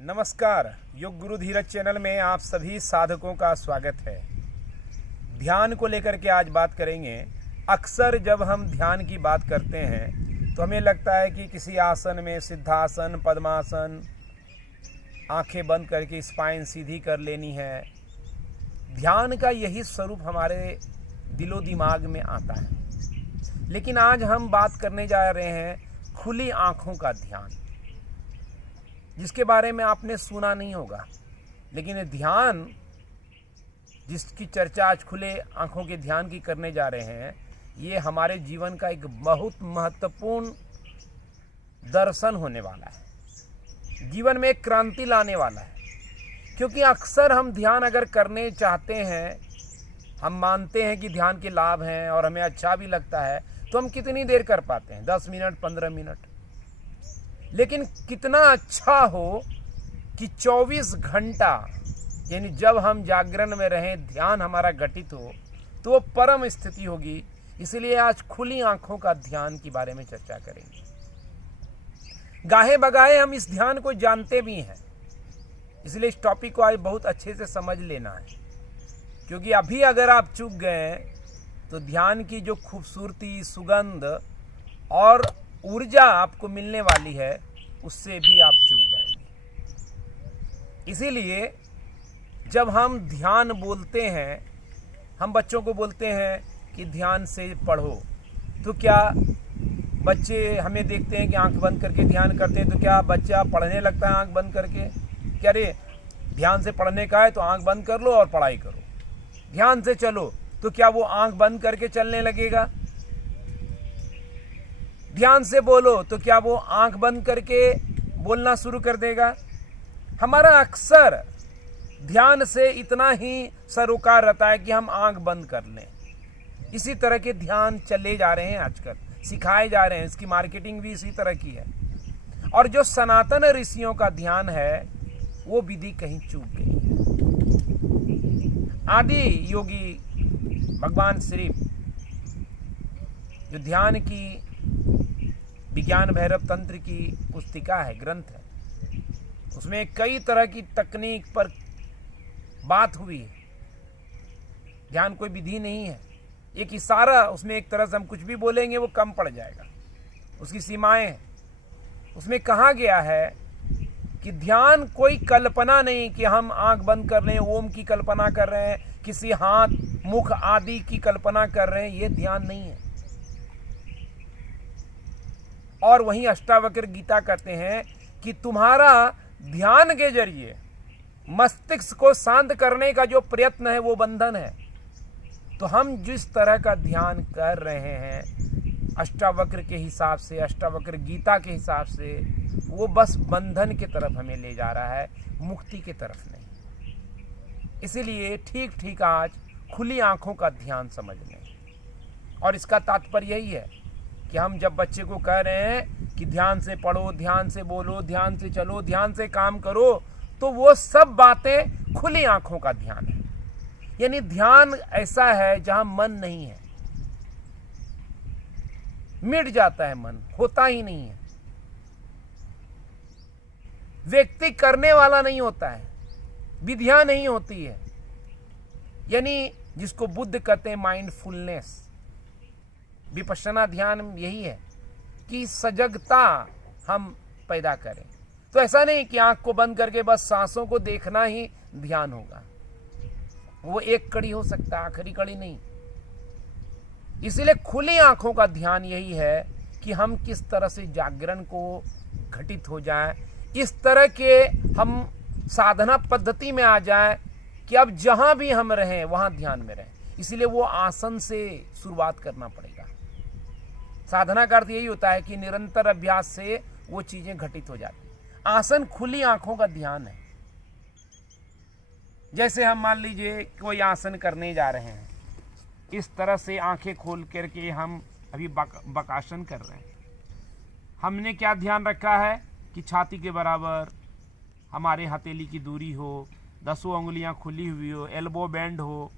नमस्कार। योग गुरु धीरज चैनल में आप सभी साधकों का स्वागत है। ध्यान को लेकर के आज बात करेंगे। अक्सर जब हम ध्यान की बात करते हैं तो हमें लगता है कि किसी आसन में सिद्धासन, पद्मासन, आंखें बंद करके स्पाइन सीधी कर लेनी है। ध्यान का यही स्वरूप हमारे दिलो दिमाग में आता है। लेकिन आज हम बात करने जा रहे हैं खुली आंखों का ध्यान, जिसके बारे में आपने सुना नहीं होगा। लेकिन ये ध्यान, जिसकी चर्चा आज खुले आंखों के ध्यान की करने जा रहे हैं, ये हमारे जीवन का एक बहुत महत्वपूर्ण दर्शन होने वाला है, जीवन में एक क्रांति लाने वाला है। क्योंकि अक्सर हम ध्यान अगर करने चाहते हैं, हम मानते हैं कि ध्यान के लाभ हैं और हमें अच्छा भी लगता है, तो हम कितनी देर कर पाते हैं? 10 मिनट, 15 मिनट। लेकिन कितना अच्छा हो कि 24 घंटा, यानी जब हम जागरण में रहें, ध्यान हमारा घटित हो, तो वो परम स्थिति होगी। इसलिए आज खुली आंखों का ध्यान के बारे में चर्चा करेंगे। गाहे बगाहे हम इस ध्यान को जानते भी हैं, इसलिए इस टॉपिक को आज बहुत अच्छे से समझ लेना है। क्योंकि अभी अगर आप चूक गए तो ध्यान की जो खूबसूरती, सुगंध और ऊर्जा आपको मिलने वाली है, उससे भी आप चूक जाएंगे। इसीलिए जब हम ध्यान बोलते हैं, हम बच्चों को बोलते हैं कि ध्यान से पढ़ो, तो क्या बच्चे हमें देखते हैं कि आंख बंद करके ध्यान करते हैं, तो क्या बच्चा पढ़ने लगता है आंख बंद करके? क्या रे, ध्यान से पढ़ने का है तो आंख बंद कर लो और पढ़ाई करो। ध्यान से चलो, तो क्या वो आंख बंद करके चलने लगेगा? ध्यान से बोलो, तो क्या वो आंख बंद करके बोलना शुरू कर देगा? हमारा अक्सर ध्यान से इतना ही सरोकार रहता है कि हम आंख बंद कर लें। इसी तरह के ध्यान चले जा रहे हैं, आजकल सिखाए जा रहे हैं। इसकी मार्केटिंग भी इसी तरह की है। और जो सनातन ऋषियों का ध्यान है, वो विधि कहीं चूक गई है। आदि योगी भगवान श्री, जो ध्यान की विज्ञान भैरव तंत्र की पुस्तिका है, ग्रंथ है, उसमें कई तरह की तकनीक पर बात हुई है। ध्यान कोई विधि नहीं है, एक इशारा। उसमें एक तरह से हम कुछ भी बोलेंगे वो कम पड़ जाएगा, उसकी सीमाएं हैं। उसमें कहा गया है कि ध्यान कोई कल्पना नहीं कि हम आंख बंद कर रहे हैं, ओम की कल्पना कर रहे हैं, किसी हाथ, मुख आदि की कल्पना कर रहे हैं। ये ध्यान नहीं है। और वहीं अष्टावक्र गीता कहते हैं कि तुम्हारा ध्यान के जरिए मस्तिष्क को शांत करने का जो प्रयत्न है, वो बंधन है। तो हम जिस तरह का ध्यान कर रहे हैं अष्टावक्र के हिसाब से, अष्टावक्र गीता के हिसाब से, वो बस बंधन की तरफ हमें ले जा रहा है, मुक्ति की तरफ नहीं। इसीलिए ठीक ठीक आज खुली आंखों का ध्यान समझ लें। और इसका तात्पर्य यही है कि हम जब बच्चे को कह रहे हैं कि ध्यान से पढ़ो, ध्यान से बोलो, ध्यान से चलो, ध्यान से काम करो, तो वो सब बातें खुली आंखों का ध्यान है। यानी ध्यान ऐसा है जहां मन नहीं है, मिट जाता है मन, होता ही नहीं है। व्यक्ति करने वाला नहीं होता है, विधियां नहीं होती है। यानी जिसको बुद्ध कहते हैं माइंडफुलनेस, विपश्यना ध्यान यही है कि सजगता हम पैदा करें। तो ऐसा नहीं कि आंख को बंद करके बस सांसों को देखना ही ध्यान होगा। वो एक कड़ी हो सकता है, आखिरी कड़ी नहीं। इसीलिए खुली आंखों का ध्यान यही है कि हम किस तरह से जागरण को घटित हो जाए, इस तरह के हम साधना पद्धति में आ जाए कि अब जहां भी हम रहें वहां ध्यान में रहें। इसीलिए वो आसन से शुरुआत करना पड़ेगा। साधना का अर्थ यही होता है कि निरंतर अभ्यास से वो चीजें घटित हो जाती। आसन खुली आंखों का ध्यान है। जैसे हम मान लीजिए कोई आसन करने जा रहे हैं, इस तरह से आंखें खोल करके हम अभी बकासन कर रहे हैं। हमने क्या ध्यान रखा है कि छाती के बराबर हमारे हथेली की दूरी हो, 10 उंगलियां खुली हुई हो, एल्बो बैंड हो,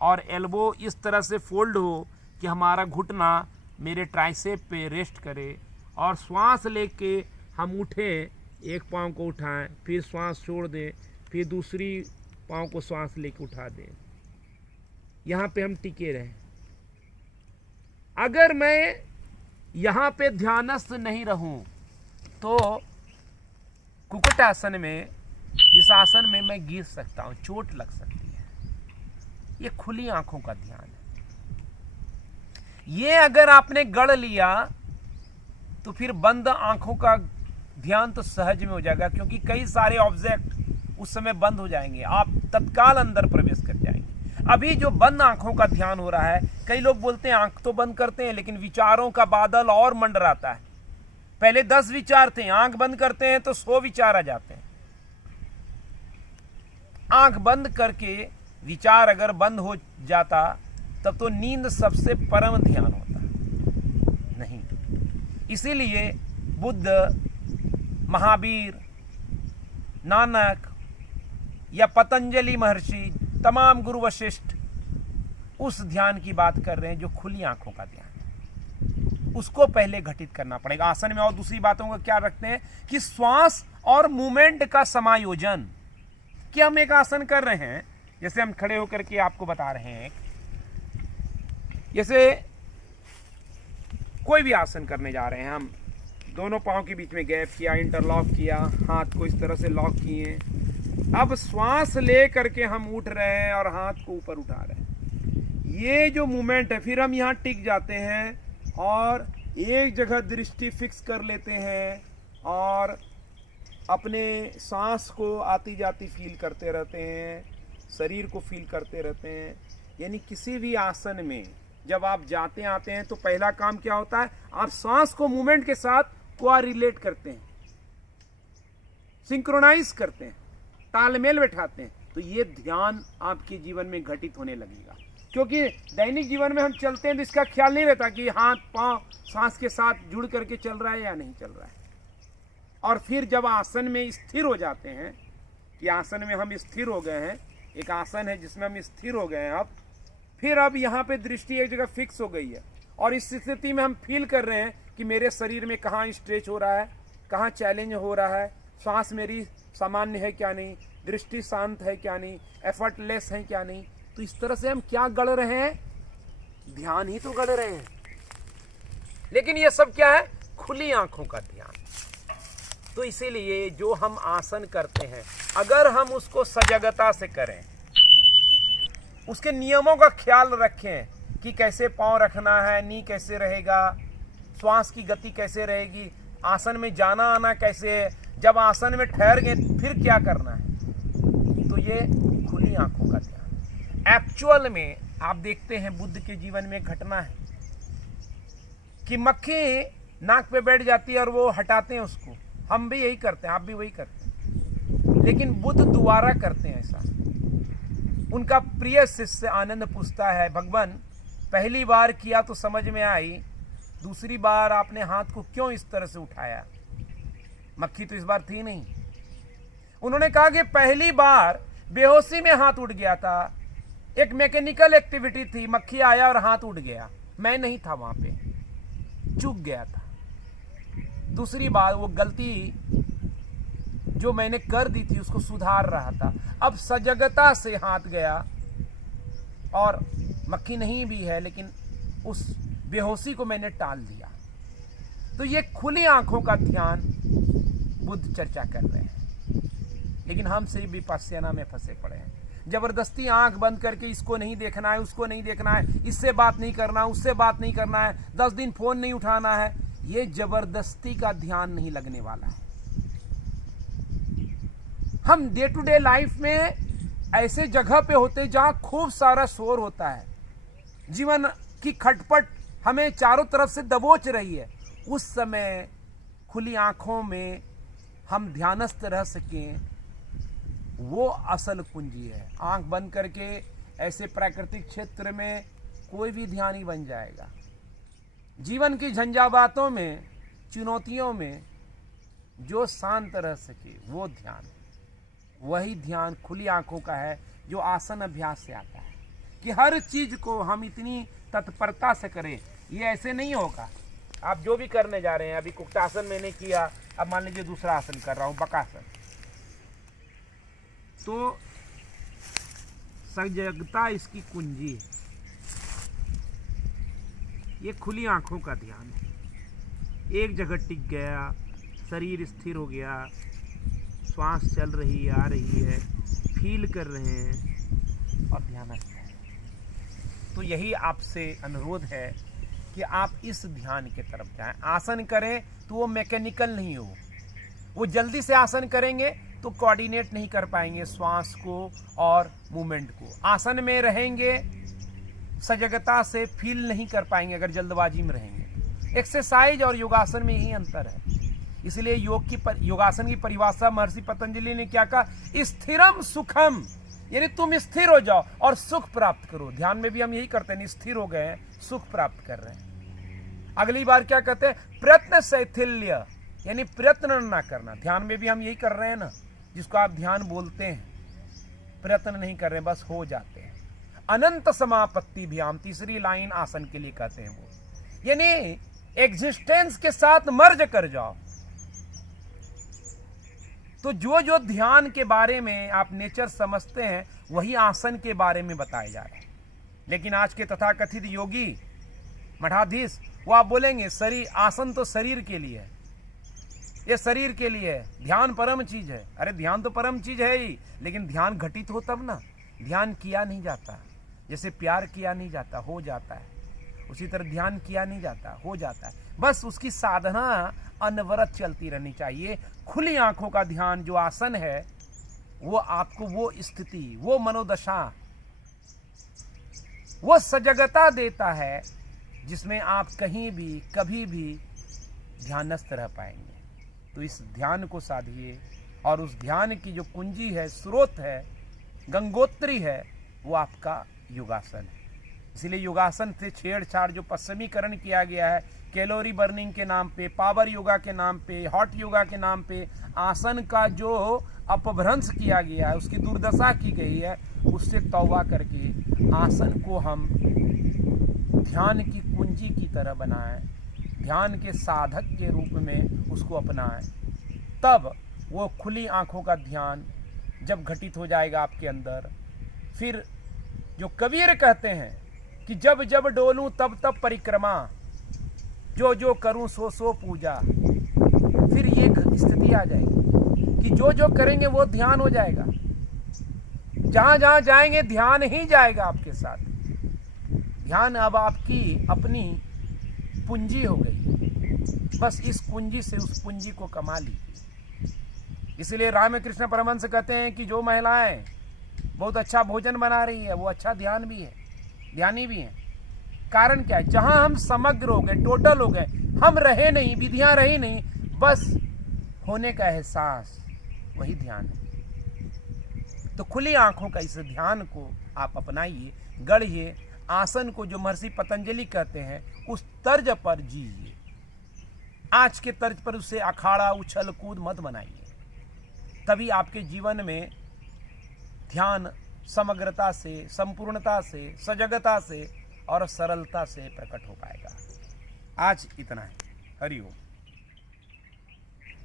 और एल्बो इस तरह से फोल्ड हो कि हमारा घुटना मेरे ट्राइसेप पे रेस्ट करे, और श्वास लेके हम उठे एक पाँव को उठाएं, फिर श्वास छोड़ दें, फिर दूसरी पाँव को श्वास लेके उठा दें। यहाँ पे हम टिके रहें। अगर मैं यहाँ पे ध्यानस्थ नहीं रहूं तो कुक्कुट आसन में, इस आसन में मैं गिर सकता हूं, चोट लग सकती है। ये खुली आंखों का ध्यान है। ये अगर आपने गढ़ लिया तो फिर बंद आंखों का ध्यान तो सहज में हो जाएगा, क्योंकि कई सारे ऑब्जेक्ट उस समय बंद हो जाएंगे, आप तत्काल अंदर प्रवेश कर जाएंगे। अभी जो बंद आंखों का ध्यान हो रहा है, कई लोग बोलते हैं आंख तो बंद करते हैं लेकिन विचारों का बादल और मंडराता है। पहले 10 विचार थे, आंख बंद करते हैं तो 100 विचार आ जाते हैं। आंख बंद करके विचार अगर बंद हो जाता तब तो नींद सबसे परम ध्यान होता नहीं। इसीलिए बुद्ध, महावीर, नानक या पतंजलि महर्षि, तमाम गुरु वशिष्ठ उस ध्यान की बात कर रहे हैं जो खुली आंखों का ध्यान है। उसको पहले घटित करना पड़ेगा। आसन में और दूसरी बातों को क्या रखते हैं कि श्वास और मूवमेंट का समायोजन। कि हम एक आसन कर रहे हैं, जैसे हम खड़े होकर के आपको बता रहे हैं, जैसे कोई भी आसन करने जा रहे हैं, हम दोनों पांव के बीच में गैप किया, इंटरलॉक किया, हाथ को इस तरह से लॉक किए। अब श्वास ले करके हम उठ रहे हैं और हाथ को ऊपर उठा रहे हैं। ये जो मूवमेंट है, फिर हम यहाँ टिक जाते हैं और एक जगह दृष्टि फिक्स कर लेते हैं और अपने सांस को आती जाती फील करते रहते हैं, शरीर को फील करते रहते हैं। यानी किसी भी आसन में जब आप जाते आते हैं तो पहला काम क्या होता है, आप सांस को मूवमेंट के साथ कोरिलेट करते हैं, सिंक्रोनाइज करते हैं, तालमेल बैठाते हैं। तो ये ध्यान आपके जीवन में घटित होने लगेगा। क्योंकि दैनिक जीवन में हम चलते हैं तो इसका ख्याल नहीं रहता कि हाथ पांव सांस के साथ जुड़ करके चल रहा है या नहीं चल रहा है। और फिर जब आसन में स्थिर हो जाते हैं कि आसन में हम स्थिर हो गए हैं, एक आसन है जिसमें हम स्थिर हो गए हैं, फिर अब यहाँ पे दृष्टि एक जगह फिक्स हो गई है और इस स्थिति में हम फील कर रहे हैं कि मेरे शरीर में कहाँ स्ट्रेच हो रहा है, कहाँ चैलेंज हो रहा है, श्वास मेरी सामान्य है क्या नहीं, दृष्टि शांत है क्या नहीं, एफर्टलेस है क्या नहीं। तो इस तरह से हम क्या गढ़ रहे हैं, ध्यान ही तो गढ़ रहे हैं। लेकिन ये सब क्या है, खुली आंखों का ध्यान। तो इसीलिए जो हम आसन करते हैं, अगर हम उसको सजगता से करें, उसके नियमों का ख्याल रखें कि कैसे पांव रखना है, नी कैसे रहेगा, श्वास की गति कैसे रहेगी, आसन में जाना आना कैसे है, जब आसन में ठहर गए फिर क्या करना है, तो ये खुली आंखों का ध्यान। एक्चुअल में आप देखते हैं बुद्ध के जीवन में घटना है कि मक्खी नाक पे बैठ जाती है और वो हटाते हैं उसको। हम भी यही करते हैं, आप भी वही करते हैं, लेकिन बुद्ध दोबारा करते हैं ऐसा। उनका प्रिय शिष्य आनंद पूछता है, भगवान पहली बार किया तो समझ में आई, दूसरी बार आपने हाथ को क्यों इस तरह से उठाया, मक्खी तो इस बार थी नहीं। उन्होंने कहा कि पहली बार बेहोशी में हाथ उठ गया था, एक मैकेनिकल एक्टिविटी थी, मक्खी आया और हाथ उठ गया, मैं नहीं था वहां पे, चूक गया था। दूसरी बार वो गलती जो मैंने कर दी थी उसको सुधार रहा था, अब सजगता से हाथ गया और मक्खी नहीं भी है लेकिन उस बेहोशी को मैंने टाल दिया। तो ये खुली आंखों का ध्यान बुद्ध चर्चा कर रहे हैं, लेकिन हम सिर्फ विपश्यना में फंसे पड़े हैं। जबरदस्ती आंख बंद करके इसको नहीं देखना है, उसको नहीं देखना है, इससे बात नहीं करना, उससे बात नहीं करना है, 10 दिन फोन नहीं उठाना है, ये जबरदस्ती का ध्यान नहीं लगने वाला है। हम डे टू डे लाइफ में ऐसे जगह पे होते जहां खूब सारा शोर होता है, जीवन की खटपट हमें चारों तरफ से दबोच रही है, उस समय खुली आंखों में हम ध्यानस्थ रह सकें, वो असल कुंजी है। आंख बंद करके ऐसे प्राकृतिक क्षेत्र में कोई भी ध्यान ही बन जाएगा। जीवन की झंझावातों में, चुनौतियों में जो शांत रह सके वो ध्यान, वही ध्यान खुली आंखों का है, जो आसन अभ्यास से आता है। कि हर चीज को हम इतनी तत्परता से करें, ये ऐसे नहीं होगा आप जो भी करने जा रहे हैं, अभी कुक्तासन मैंने किया, अब मान लीजिए दूसरा आसन कर रहा हूं, बकासन, तो सजगता इसकी कुंजी है। ये खुली आंखों का ध्यान है, एक जगह टिक गया, शरीर स्थिर हो गया, श्वास चल रही आ रही है, फील कर रहे हैं और ध्यानस्थ है। तो यही आपसे अनुरोध है कि आप इस ध्यान के तरफ जाएं। आसन करें तो वो मैकेनिकल नहीं हो, वो जल्दी से आसन करेंगे तो कोऑर्डिनेट नहीं कर पाएंगे श्वास को और मूवमेंट को। आसन में रहेंगे सजगता से फील नहीं कर पाएंगे अगर जल्दबाजी में रहेंगे। एक्सरसाइज और योगासन में यही अंतर है। इसलिए योगासन की परिभाषा महर्षि पतंजलि ने क्या कहा, स्थिरम सुखम, यानी तुम स्थिर हो जाओ और सुख प्राप्त करो। ध्यान में भी हम यही करते हैं, स्थिर हो गए हैं, सुख प्राप्त कर रहे हैं। अगली बार क्या कहते हैं, प्रयत्न शैथिल्य, यानी प्रयत्न ना करना। ध्यान में भी हम यही कर रहे हैं ना, जिसको आप ध्यान बोलते हैं, प्रयत्न नहीं कर रहे हैं, बस हो जाते हैं। अनंत समापत्ति भी हम तीसरी लाइन आसन के लिए कहते हैं, वो यानी एग्जिस्टेंस के साथ मर्ज कर जाओ। तो जो जो ध्यान के बारे में आप नेचर समझते हैं वही आसन के बारे में बताए जा रहे हैं। लेकिन आज के तथाकथित योगी मठाधीश वो आप बोलेंगे शरीर, आसन तो शरीर के लिए है, ये शरीर के लिए है, ध्यान परम चीज है। अरे ध्यान तो परम चीज है ही, लेकिन ध्यान घटित हो तब ना, ध्यान किया नहीं जाता। जैसे प्यार किया नहीं जाता, हो जाता है, उसी तरह ध्यान किया नहीं जाता, हो जाता है। बस उसकी साधना अनवरत चलती रहनी चाहिए। खुली आंखों का ध्यान जो आसन है वो आपको वो स्थिति, वो मनोदशा, वो सजगता देता है जिसमें आप कहीं भी कभी भी ध्यानस्थ रह पाएंगे। तो इस ध्यान को साधिए और उस ध्यान की जो कुंजी है, स्रोत है, गंगोत्री है, वो आपका योगासन है। इसलिए योगासन से छेड़छाड़ जो पश्चिमीकरण किया गया है, कैलोरी बर्निंग के नाम पे, पावर योगा के नाम पे, हॉट योगा के नाम पे आसन का जो अपभ्रंश किया गया है, उसकी दुर्दशा की गई है, उससे तौबा करके आसन को हम ध्यान की कुंजी की तरह बनाएं, ध्यान के साधक के रूप में उसको अपनाएं। तब वो खुली आंखों का ध्यान जब घटित हो जाएगा आपके अंदर, फिर जो कबीर कहते हैं कि जब जब डोलूं तब तब परिक्रमा, जो जो करूं सो सो पूजा, फिर ये स्थिति आ जाएगी कि जो जो करेंगे वो ध्यान हो जाएगा। जहां जहां जाएंगे ध्यान ही जाएगा आपके साथ। ध्यान अब आपकी अपनी पूंजी हो गई, बस इस पूंजी से उस पूंजी को कमा लीजिए। इसलिए रामकृष्ण परमहंस कहते हैं कि जो महिलाएं बहुत अच्छा भोजन बना रही है वो अच्छा ध्यान भी है, ध्यानी भी है। कारण क्या है, जहां हम समग्र हो गए, टोटल हो गए, हम रहे नहीं, विधियां रही नहीं, बस होने का एहसास, वही ध्यान है। तो खुली आंखों का इस ध्यान को आप अपनाइए, गढ़िए। आसन को जो महर्षि पतंजलि कहते हैं उस तर्ज पर जीजिए। आज के तर्ज पर उसे अखाड़ा उछल कूद मत बनाइए। तभी आपके जीवन में ध्यान समग्रता से, संपूर्णता से, सजगता से और सरलता से प्रकट हो पाएगा। आज इतना है। हरि ओम।